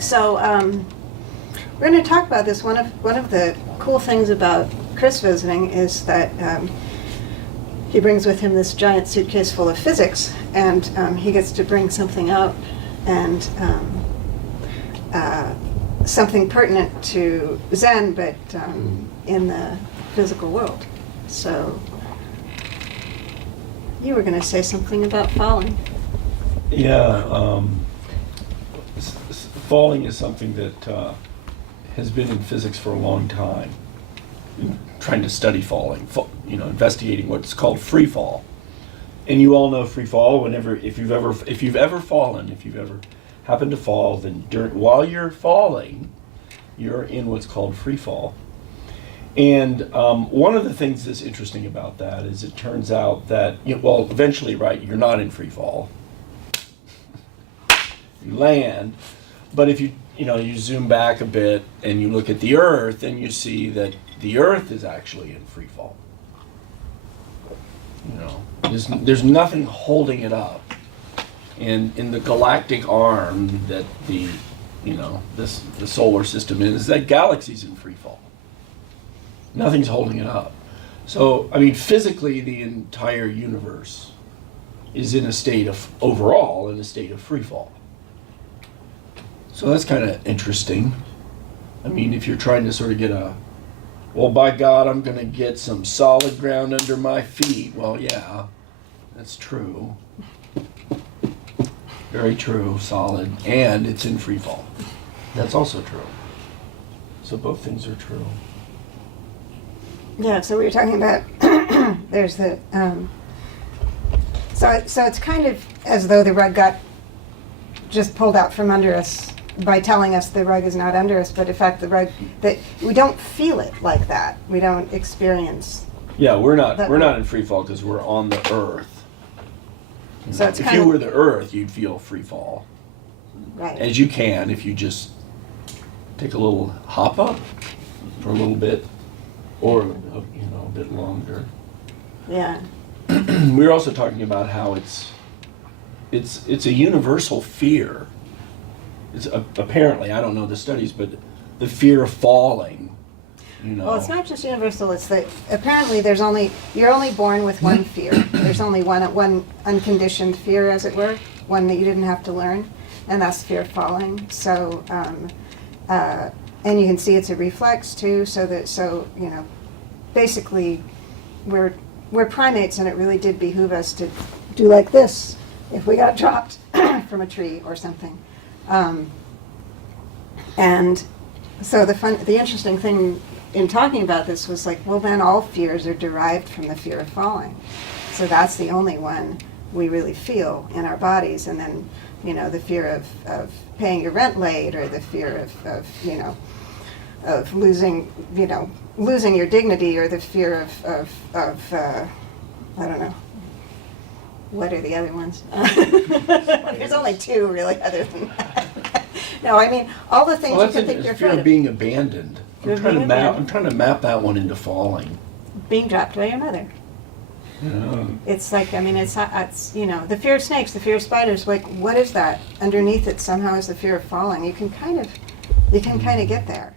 So we're going to talk about this. One of the cool things about Chris visiting is that he brings with him this giant suitcase full of physics, and he gets to bring something out and something pertinent to Zen, but in the physical world. So you were going to say something about falling. Yeah, falling is something that has been in physics for a long time. Trying to study falling, investigating what's called free fall. And you all know free fall. If you've ever fallen, if you've ever happened to fall, then while you're falling, you're in what's called free fall. And one of the things that's interesting about that is it turns out that, eventually, right, you're not in free fall. You land, but if you zoom back a bit and you look at the Earth, and you see that the Earth is actually in free fall. There's nothing holding it up. And in the galactic arm that the solar system is, that galaxy's in free fall. Nothing's holding it up. So, physically, the entire universe is in a state of free fall. So that's kind of interesting. If you're trying to sort of get by God, I'm going to get some solid ground under my feet. Well, yeah, that's true. Very true, solid, and it's in free fall. That's also true. So both things are true. Yeah, so we were talking about, there's the, so it's kind of as though the rug got just pulled out from under us by telling us the rug is not under us, but in fact that we don't feel it like that. We don't experience. Yeah, we're not in free fall because we're on the Earth. So it's if you were the Earth, you'd feel free fall. Right. As you can if you just take a little hop up for a little bit, or a bit longer. Yeah. We were also talking about how it's a universal fear. It's apparently, I don't know the studies, but the fear of falling. Well, it's not just universal. It's that apparently you're only born with one fear. There's only one unconditioned fear, as it were, one that you didn't have to learn, and that's fear of falling. So, and you can see it's a reflex too. So basically, we're primates, and it really did behoove us to do like this if we got dropped from a tree or something. And so the interesting thing in talking about this was like, well, then all fears are derived from the fear of falling. So that's the only one we really feel in our bodies. And then, the fear of paying your rent late, or the fear of losing your dignity, or the fear of I don't know. What are the other ones? There's only two, really, other than that. No, all the things you can think you're afraid fear of. of being abandoned. I'm trying to map that one into falling. Being dropped by your mother. Yeah. It's like, it's the fear of snakes, the fear of spiders. Like, what is that? Underneath it somehow is the fear of falling. You can kind of get there.